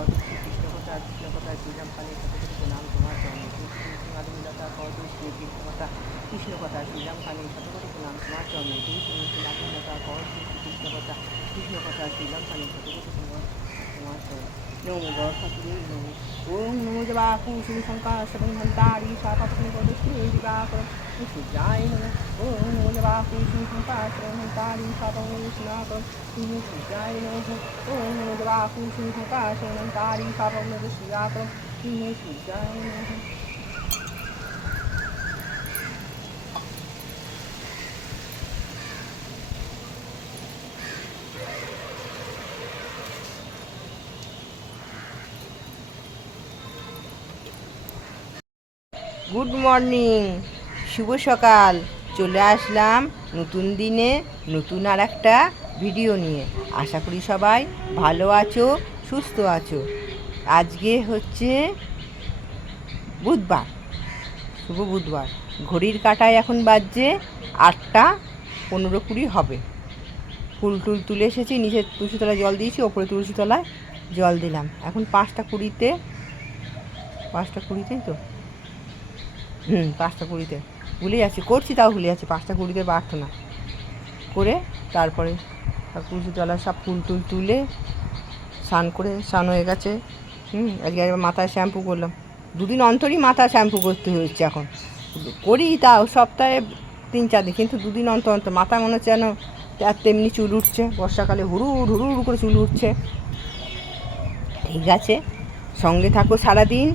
কর শ্রীকৃষ্ণ কথা কৃষ্ণ কথা শ্রীরাম কালী শতকোটি প্রণাম তোমার চরণে আধুনিকতা কর শ্রীকৃষ্ণ কথা কৃষ্ণ কথা শ্রীরাম কালী শতকোটি প্রণাম তোমার চরণে আধুনিকতা কর শ্রীকৃষ্ণ কথা কৃষ্ণ কথা শ্রীরাম কালী শতকোটি প্রণাম তোমার চরণে নমো বর্ষাতুরে নমো ওম নমো জবাকু শঙ্কার সবংহন্তারি সাপাপনি পদশ্রী দিবাকর সূর্যায় নমঃ ওম নমো জবাকু শঙ্কার সবংহন্তারি সাপাপনি স্নাকর সূর্যায় নমঃ ওম নমো জবাকু শঙ্কার সবংহন্তারি সাপাপনি পদশ্রীয়াকর সূর্যায় নমঃ। গুড মর্নিং, শুভ সকাল। চলে আসলাম নতুন দিনে নতুন আর একটা ভিডিও নিয়ে। আশা করি সবাই ভালো আছো, সুস্থ আছো। আজকে হচ্ছে বুধবার, শুভ বুধবার। ঘড়ির কাঁটায় এখন বাজছে 8টা 15-20 হবে। ফুল টুল তুলে এসেছি, নিচে তুলসীতলায় জল দিয়েছি, ওপরে তুলসীতলায় জল দিলাম। এখন 5টা 20-তে, 5টা 20-তেই তো 5টা 20-তে ভুলে যাচ্ছি, করছি তাও ভুলে যাচ্ছি। 5টা 20-তে প্রার্থনা করে তারপরে সব তুলসীতলায় সব ফুল টুল তুলে স্নান করে, স্নান হয়ে গেছে। আজকে মাথায় শ্যাম্পু করলাম। 2 দিন অন্তরই মাথা শ্যাম্পু করতে হচ্ছে। এখন করি তাও সপ্তাহে 3-4 দিন, কিন্তু 2 দিন অন্তর অন্তর মাথা মনে হচ্ছে যেন আর তেমনি চুল উঠছে। বর্ষাকালে হুড়ুর হুড়ুর করে চুল উঠছে। ঠিক আছে, সঙ্গে থাকো সারাদিন,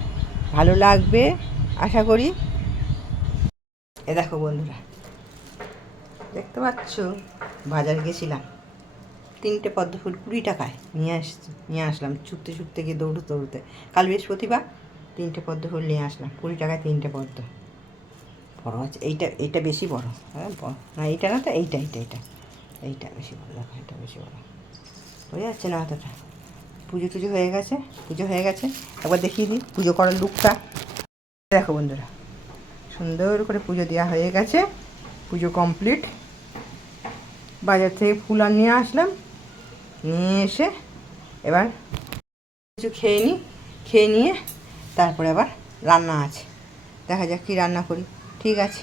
ভালো লাগবে আশা করি। এ দেখো বন্ধুরা, দেখতে পাচ্ছ, বাজার গেছিলাম, 3টে পদ্ম ফুল 20 টাকায় নিয়ে আসলাম। ছুটতে গিয়ে দৌড়তে কাল বৃহস্পতিবার 3টে পদ্ম ফুল নিয়ে আসলাম। 20 টাকায় 3টে পদ্ম। বড় আছে এইটা বেশি বড়। হ্যাঁ না, এইটা না তো, এইটা বেশি বড়। দেখো, এটা বেশি বড়। বোঝা যাচ্ছে না অতটা। পুজো হয়ে গেছে। একবার দেখিয়ে দিই পুজো করার লুকটা। দেখো বন্ধুরা, সুন্দর করে পুজো দেওয়া হয়ে গেছে। পুজো কমপ্লিট। বাজার থেকে ফুল আর নিয়ে আসলাম। নিয়ে এসে এবার কিছু খেয়ে নিয়ে তারপরে আবার রান্না আছে। দেখা যাক কী রান্না করি। ঠিক আছে,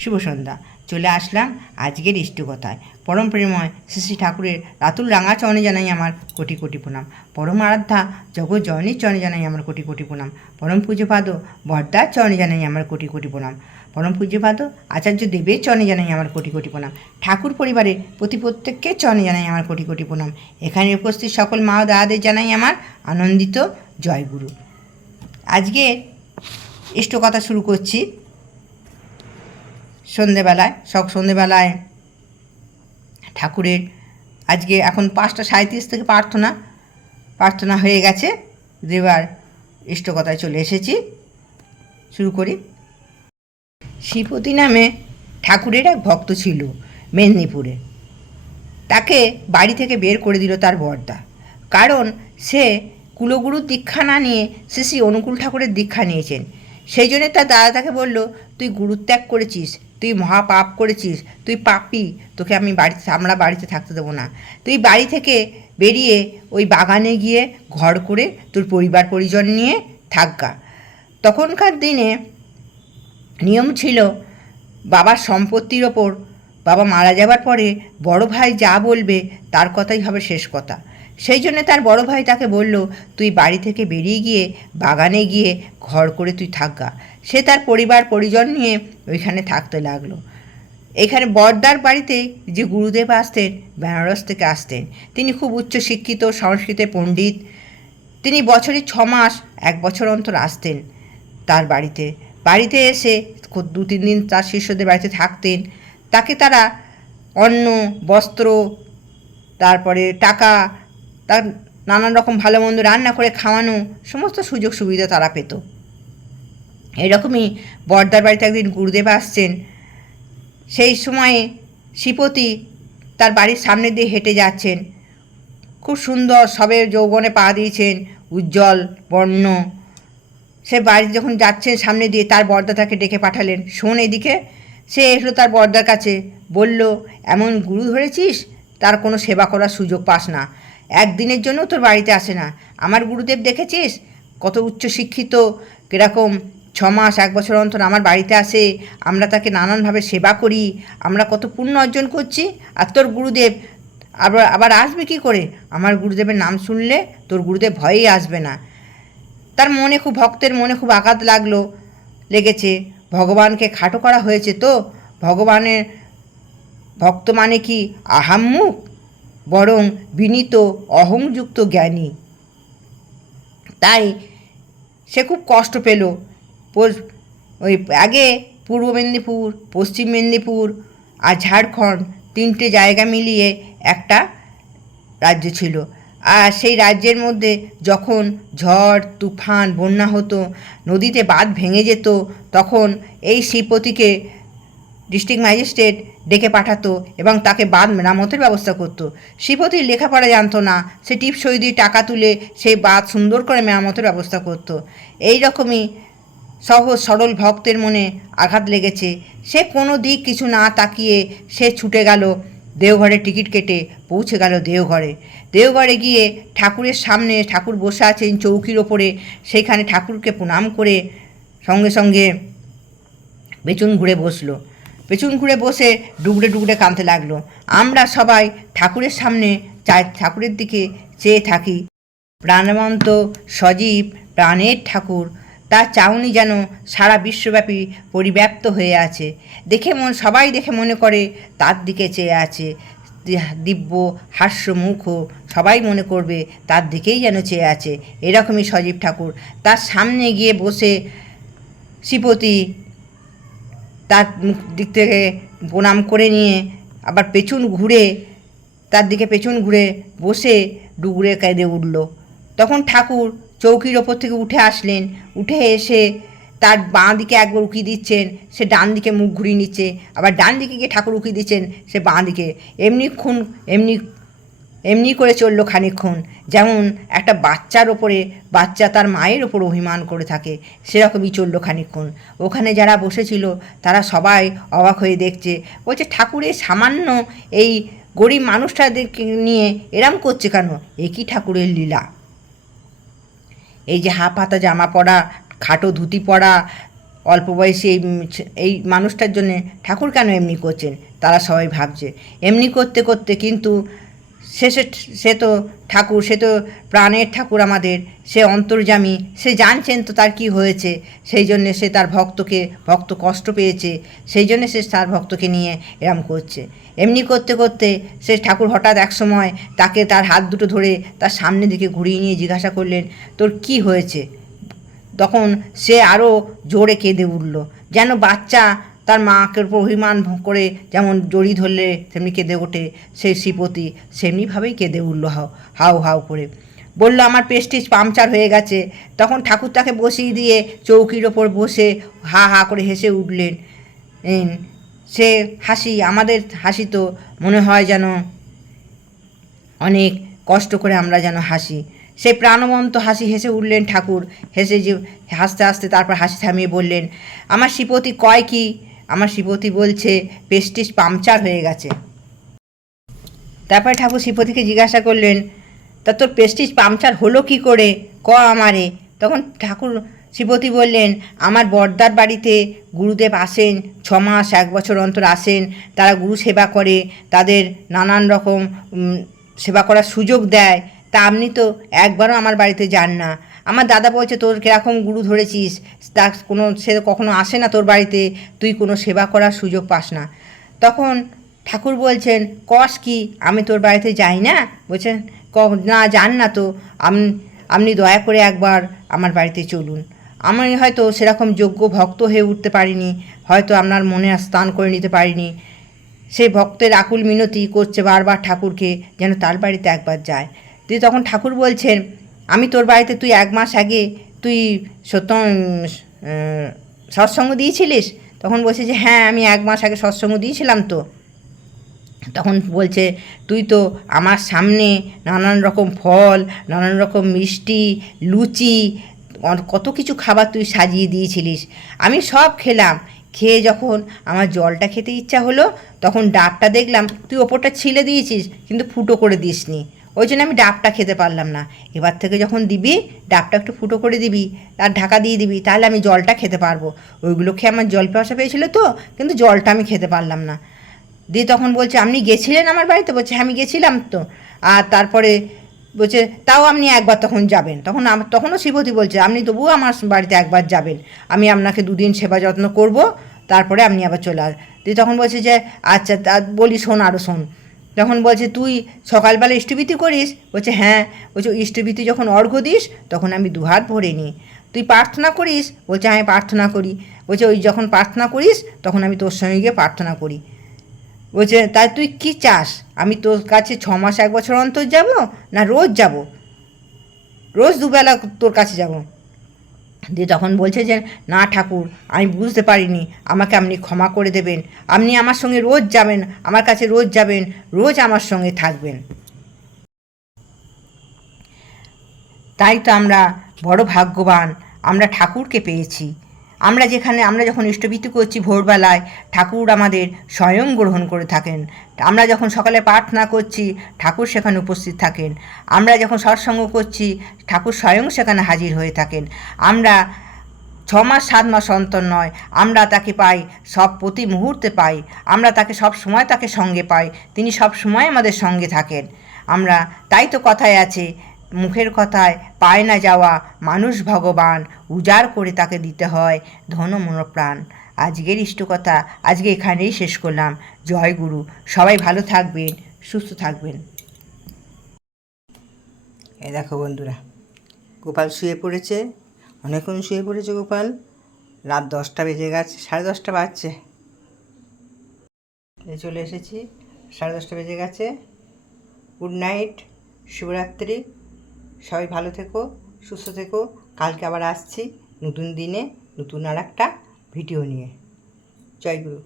শুভ সন্ধ্যা। চলে আসলাম আজকের ইষ্টকথায়। পরম প্রেমময় শ্রী শ্রী ঠাকুরের রাতুল রাঙা চরণে জানাই আমার কোটি কোটি প্রণাম। পরম আরাধ্যা জগৎ জননীর চরণে জানাই আমার কোটি কোটি প্রণাম। পরম পূজ্যপাদ বরদার চরণে জানাই আমার কোটি কোটি প্রণাম। পরম পূজ্যপাদ আচার্য দেবের চরণে জানাই আমার কোটি কোটি প্রণাম। ঠাকুর পরিবারের প্রত্যেকের চরণে জানাই আমার কোটি কোটি প্রণাম। এখানে উপস্থিত সকল মা ও দাদাদের জানাই আমার আনন্দিত জয়গুরু। আজকের ইষ্টকথা শুরু করছি সন্ধেবেলায় ঠাকুরের আজকে এখন 5টা 37 থেকে প্রার্থনা হয়ে গেছে। এবার ইষ্টকথায় চলে এসেছি, শুরু করি। শ্রীপতি নামে ঠাকুরের এক ভক্ত ছিল মেদিনীপুরে। তাকে বাড়ি থেকে বের করে দিল তার বড়দা, কারণ সে কুলগুরুর দীক্ষা না নিয়ে শ্রী অনুকূল ঠাকুরের দীক্ষা নিয়েছেন। সেই জন্য তার দাদা তাকে বলল, তুই গুরুত্যাগ করেছিস, তুই মহাপাপ করেছিস, তুই পাপী, তোকে আমরা বাড়িতে থাকতে দেবো না। তুই বাড়ি থেকে বেরিয়ে ওই বাগানে গিয়ে ঘর করে তোর পরিবার পরিজন নিয়ে থাকগা। তখনকার দিনে নিয়ম ছিল, বাবার সম্পত্তির ওপর বাবা মারা যাবার পরে বড় ভাই যা বলবে তার কথাই হবে শেষ কথা। সেই জন্য তার বড় ভাই তাকে বলল, তুই বাড়ি থেকে বেরিয়ে গিয়ে বাগানে গিয়ে ঘর করে তুই থাকগা। সে তার পরিবার পরিজন নিয়ে ওইখানে থাকতে লাগলো। এখানে বড়দার বাড়িতে যে গুরুদেব আসতেন, বেনারস থেকে আসতেন। তিনি খুব উচ্চ শিক্ষিত, সংস্কৃতে পণ্ডিত। তিনি বছরে 6 মাস 1 বছর অন্তর আসতেন তার বাড়িতে এসে 2-3 দিন তার শিষ্যদের বাড়িতে থাকতেন। তাকে তারা অন্ন, বস্ত্র, তারপরে টাকা, তার নানান রকম ভালো মন্দ রান্না করে খাওয়ানো, সমস্ত সুযোগ সুবিধা তারা পেত। এরকমই বড়দার বাড়িতে একদিন গুরুদেব আসছেন। সেই সময়ে শ্রীপতি তার বাড়ির সামনে দিয়ে হেঁটে যাচ্ছেন। খুব সুন্দর, সবে যৌবনে পা দিয়েছেন, উজ্জ্বল বর্ণ। সে বাড়ি যখন যাচ্ছেন সামনে দিয়ে, তার বড়দা তাকে ডেকে পাঠালেন, শোন এদিকে। সে এসলো তার বড়দার কাছে, বলল, এমন গুরু ধরেছিস, তার কোনো সেবা করার সুযোগ পাস না। একদিনের জন্য তোর বাড়িতে আসে না। আমার গুরুদেব দেখেছিস কত উচ্চশিক্ষিত, কীরকম 6 মাস 1 বছর অন্তর আমার বাড়িতে আসে, আমরা তাকে নানানভাবে সেবা করি, আমরা কত পুণ্য অর্জন করছি। আর তোর গুরুদেব আবার আবার আসবে কী করে? আমার গুরুদেবের নাম শুনলে তোর গুরুদেব ভয়েই আসবে না। তার মনে খুব, ভক্তের মনে খুব আঘাত লেগেছে। ভগবানকে খাটো করা হয়েছে তো। ভগবানের ভক্ত মানে কি আহাম্মুক, বরং বিনীত অহংযুক্ত জ্ঞানী। তাই সে খুব কষ্ট পেল। ওই আগে পূর্ব মেদিনীপুর, পশ্চিম মেদিনীপুর আর ঝাড়খণ্ড 3টে জায়গা মিলিয়ে একটা রাজ্য ছিল। আর সেই রাজ্যের মধ্যে যখন ঝড় তুফান বন্যা হতো, নদীতে বাঁধ ভেঙে যেত, তখন এই শ্রীপতিকে ডিস্ট্রিক্ট ম্যাজিস্ট্রেট ডেকে পাঠাতো এবং তাকে বাঁধ মেরামতের ব্যবস্থা করতো। শ্রীপতি লেখাপড়া জানতো না, সে টিপসই দিয়ে টাকা তুলে সেই বাঁধ সুন্দর করে মেরামতের ব্যবস্থা করতো। এই রকমই সহজ সরল ভক্তের মনে আঘাত লেগেছে। সে কোনো দিক কিছু না তাকিয়ে সে ছুটে গেল দেওঘরে, টিকিট কেটে পৌঁছে গেল দেওঘরে। দেওঘরে গিয়ে ঠাকুরের সামনে, ঠাকুর বসে আছেন চৌকির ওপরে, সেইখানে ঠাকুরকে প্রণাম করে সঙ্গে সঙ্গে পেছন ঘুরে বসলো। পেছন ঘুরে বসে ডুগরে ডুগরে কাঁদতে লাগলো। আমরা সবাই ঠাকুরের সামনে ঠাকুরের দিকে চেয়ে থাকি। প্রাণবন্ত সজীব প্রাণের ঠাকুর, তার চাউনি যেন সারা বিশ্বব্যাপী পরিব্যাপ্ত হয়ে আছে। সবাই দেখে মনে করে তার দিকে চেয়ে আছে। দিব্য হাস্যমুখ, সবাই মনে করবে তার দিকেই যেন চেয়ে আছে। এরকমই সজীব ঠাকুর। তার সামনে গিয়ে বসে শ্রীপতি তার মুখ দিক থেকে প্রণাম করে নিয়ে আবার তার দিকে পেছন ঘুরে বসে ডুগরে কেঁদে উঠল। তখন ঠাকুর চৌকির ওপর থেকে উঠে আসলেন। উঠে এসে তার বাঁ দিকে একবার উকি দিচ্ছেন, সে ডান দিকে মুখ ঘুরিয়ে নিচ্ছে, আবার ডান দিকে গিয়ে ঠাকুর উকি দিচ্ছেন, সে বাঁ দিকে। এমনি করে চললো খানিকক্ষণ, যেমন একটা বাচ্চা তার মায়ের ওপর অভিমান করে থাকে, সেরকমই চললো খানিকক্ষণ। ওখানে যারা বসেছিল তারা সবাই অবাক হয়ে দেখছে, বলছে ঠাকুরের সামান্য এই গরিব মানুষটাদেরকে নিয়ে এরম করছে কেন? এ কি ঠাকুরের লীলা! এই যে হাফ হাতা জামা পরা, খাটো ধুতি পরা অল্প বয়সী এই মানুষটার জন্যে ঠাকুর কেন এমনি করছেন? তারা সবাই ভাবছে। এমনি করতে করতে কিন্তু সে তো ঠাকুর, সে তো প্রাণের ঠাকুর আমাদের, সে অন্তর্যামী, সে জানছেন তো তার কি হয়েছে। সেই জন্যে সে তার ভক্ত কষ্ট পেয়েছে, সেই জন্যে সে তার ভক্তকে নিয়ে এরম করছে। এমনি করতে করতে সে ঠাকুর হঠাৎ একসময় তার হাত দুটো ধরে তার সামনের দিকে ঘুরিয়ে নিয়ে জিজ্ঞাসা করলেন, তোর কি হয়েছে? তখন সে আরও জোরে কেঁদে উঠল, যেন বাচ্চা তার মাকে উপর অভিমান করে যেমন জড়ি ধরলে তেমনি কেঁদে ওঠে, সেই শ্রীপতি সেমনিভাবেই কেঁদে উঠল হাউ হাউ করে। বলল, আমার প্রেস্টিজ পাংচার হয়ে গেছে। তখন ঠাকুর তাকে বসিয়ে দিয়ে চৌকির ওপর বসে হা হা করে হেসে উঠলেন। সে হাসি, আমাদের হাসি তো মনে হয় যেন অনেক কষ্ট করে আমরা যেন হাসি। সেই প্রাণবন্ত হাসি হেসে উঠলেন ঠাকুর। হাসতে হাসতে তারপর হাসি থামিয়ে বললেন, আমার শ্রীপতি কয় কি? আমার শ্রীপতি বলছে প্রেস্টিজ পাংচার হয়ে গেছে। তারপরে ঠাকুর শ্রীপতিকে জিজ্ঞাসা করলেন, তা তোর প্রেস্টিজ পাংচার হলো কি করে, আমারে। তখন ঠাকুর শ্রীপতি বললেন, আমার বড়দার বাড়িতে গুরুদেব আসেন, 6 মাস 1 বছর অন্তর আসেন। তারা গুরু সেবা করে, তাদের নানান রকম সেবা করার সুযোগ দেয়। তা আপনি তো একবারও আমার বাড়িতে যান না। আমার দাদা বলছে, তোর কীরকম গুরু ধরেছিস, সে কখনো আসে না তোর বাড়িতে, তুই কোনো সেবা করার সুযোগ পাস না। তখন ঠাকুর বলছেন, কস কি, আমি তোর বাড়িতে যাই না? বলছেন, না যান না তো, আপনি দয়া করে একবার আমার বাড়িতে চলুন। আমি হয়তো সেরকম যোগ্য ভক্ত হয়ে উঠতে পারিনি, হয়তো আপনার মনে স্থান করে নিতে পারিনি। সেই ভক্তের আকুল মিনতি করছে বারবার ঠাকুরকে যেন তার বাড়িতে একবার যায়। তখন ঠাকুর বলছেন, আমি তোর বাড়িতে, তুই 1 মাস আগে তুই সৎসঙ্গ দিয়েছিলিস? তখন বলছে যে হ্যাঁ, আমি 1 মাস আগে সৎসঙ্গ দিয়েছিলাম তো। তখন বলছে, তুই তো আমার সামনে নানান রকম ফল, নানান রকম মিষ্টি, লুচি, কত কিছু খাবার তুই সাজিয়ে দিয়েছিলিস। আমি সব খেলাম। খেয়ে যখন আমার জলটা খেতে ইচ্ছা হলো, তখন ডাবটা দেখলাম তুই ওপরটা ছিলে দিয়েছিস, কিন্তু ফুটো করে দিসনি। ওই জন্য আমি ডাবটা খেতে পারলাম না। এবার থেকে যখন দিবি ডাবটা একটু ফুটো করে দিবি আর ঢাকা দিয়ে দিবি, তাহলে আমি জলটা খেতে পারবো। ওইগুলো খেয়ে আমার জল পিপাসা পেয়েছিলো তো, কিন্তু জলটা আমি খেতে পারলাম না। দিয়ে তখন বলছে আপনি গেছিলেন আমার বাড়িতে? বলছে হ্যাঁ আমি গেছিলাম তো। আর তারপরে বলছে তাও আপনি একবার তখন যাবেন। তখনও শিবতী বলছে আপনি তবুও আমার বাড়িতে একবার যাবেন, আমি আপনাকে 2 দিন সেবা যত্ন করব, তারপরে আপনি আবার চলে আস। দিয়ে তখন বলছে যে আচ্ছা তা বলি শোন, আরও শোন। তখন বলছে তুই সকালবেলা ইষ্টভীতি করিস? বলছে হ্যাঁ। বলছে ইষ্টভীতি যখন অর্ঘ্য দিস তখন আমি 2 হাত ভরে নিই। তুই প্রার্থনা করিস? বলছে হ্যাঁ প্রার্থনা করি। বলছে ওই যখন প্রার্থনা করিস তখন আমি তোর সঙ্গে গিয়ে প্রার্থনা করি। বলছে তাই তুই কি চাস, আমি তোর কাছে 6 মাস 1 বছর অন্তর যাব, না রোজ যাব? রোজ 2 বেলা তোর কাছে যাব। দিয়ে তখন বলছে যে না ঠাকুর, আমি বুঝতে পারিনি, আমাকে আপনি ক্ষমা করে দেবেন, আপনি আমার সঙ্গে রোজ যাবেন, আমার কাছে রোজ যাবেন, রোজ আমার সঙ্গে থাকবেন। তাই তো আমরা বড় ভাগ্যবান, আমরা ঠাকুরকে পেয়েছি। আমরা যখন ইষ্টভীতি করছি ভোরবেলায়, ঠাকুর আমাদের স্বয়ং গ্রহণ করে থাকেন। আমরা যখন সকালে প্রার্থনা করছি ঠাকুর সেখানে উপস্থিত থাকেন। আমরা যখন সৎসঙ্গ করছি ঠাকুর স্বয়ং সেখানে হাজির হয়ে থাকেন। আমরা 6 মাস 7 মাস অন্তর নয়, আমরা তাকে পাই সব প্রতি মুহূর্তে পাই। আমরা তাকে সব সময় তাকে সঙ্গে পাই, তিনি সব সময় আমাদের সঙ্গে থাকেন। আমরা তাই তো কথায় আছে, মুখের কথায় পায় না যাওয়া মানুষ ভগবান, উজাড় করে তাকে দিতে হয় ধন মন প্রাণ। আজকের ইষ্টকথা আজকে এখানেই শেষ করলাম। জয় গুরু। সবাই ভালো থাকবেন, সুস্থ থাকবেন। এই দেখো বন্ধুরা, গোপাল শুয়ে পড়েছে, অনেকক্ষণ শুয়ে পড়েছে গোপাল। রাত 10টা বেজে গেছে, 10:30 বাজছে। এই চলে এসেছি, 10:30 বেজে গেছে। গুড নাইট, শুভরাত্রি। সবাই ভালো থেকো, সুস্থ থেকো। কালকে আবার আসছি নতুন দিনে, নতুন আর একটা ভিডিও নিয়ে। জয় গুরু।